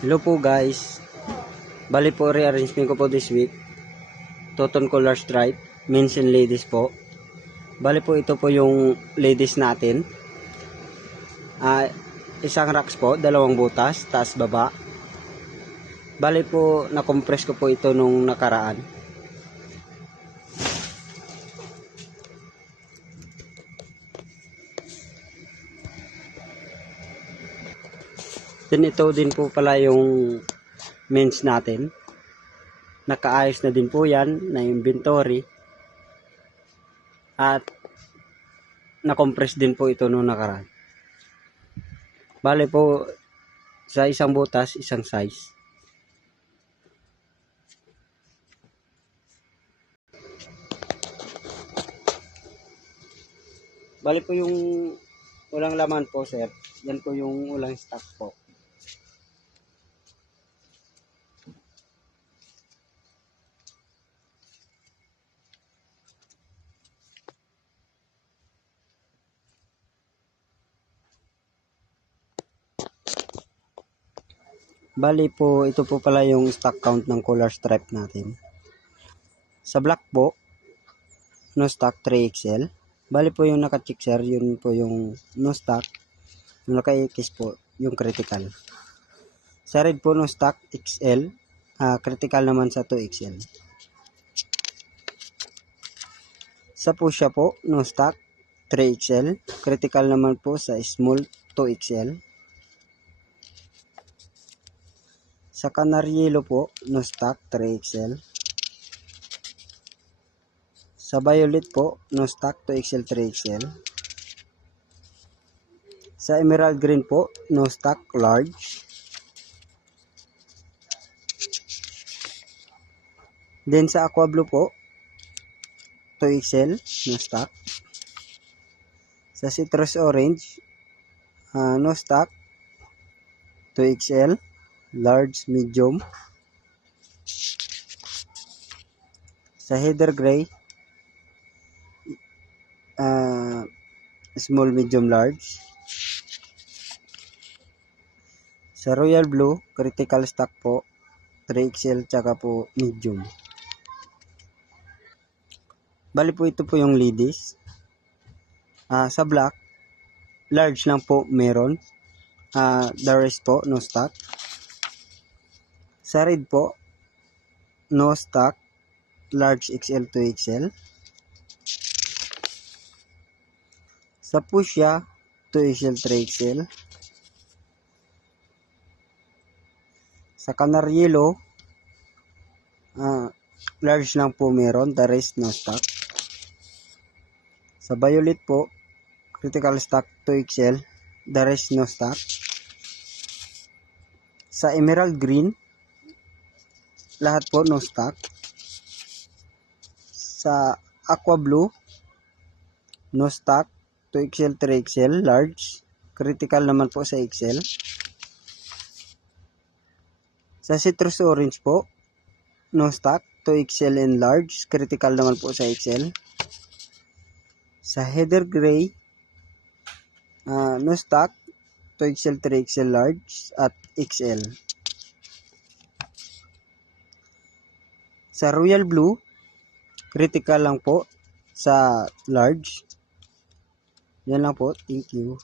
Hello po guys. Bali po rearrangement ko po this week. Toton color stripe, men's and ladies po. Bali po ito po yung ladies natin. Isang racks po, dalawang butas, taas baba. Bali po na-compress ko po ito nung nakaraan. Then ito din po pala yung men's natin. Nakaayos na din po yan na inventory. At na-compress din po ito nung nakaraan. Bali po sa isang butas, isang size. Bali po yung walang laman po sir. Yan po yung walang stock po. Bali po ito po pala yung stock count ng color stripe natin. Sa black po, no stock 3XL. Bali po yung naka-check sir, yun po yung no stock. Yung naka-X po, yung critical. Sa red po no stock XL, critical naman sa 2XL. Sa pusha po, no stock 3XL, critical naman po sa small 2XL. Sa canary yellow po, no stock 3XL. Sa violet po, no stock 2XL 3XL. Sa emerald green po, no stock large. Then sa aqua blue po, 2XL, no stock. Sa citrus orange, no stock, 2XL, large, medium. Sa heather gray, small, medium, large. Sa royal blue, critical stock po, 3XL tsaka po medium. Bali po ito po yung ladies. Sa black, large lang po meron. The rest po, no stock. Sa red po, no stock, large XL to XL. Sa fuchsia, 2XL, 3XL. Sa canary yellow, large lang po meron, the rest no stock. Sa violet po, critical stock 2XL, the rest no stock. Sa emerald green, lahat po no stock. Sa aqua blue, no stock, 2XL, 3XL, large. Critical naman po sa XL. Sa citrus orange po, no stock, 2XL and large. Critical naman po sa XL. Sa heather gray, no stock, 2XL, 3XL, large at XL. Sa royal blue, critical lang po sa large. Yan lang po. Thank you.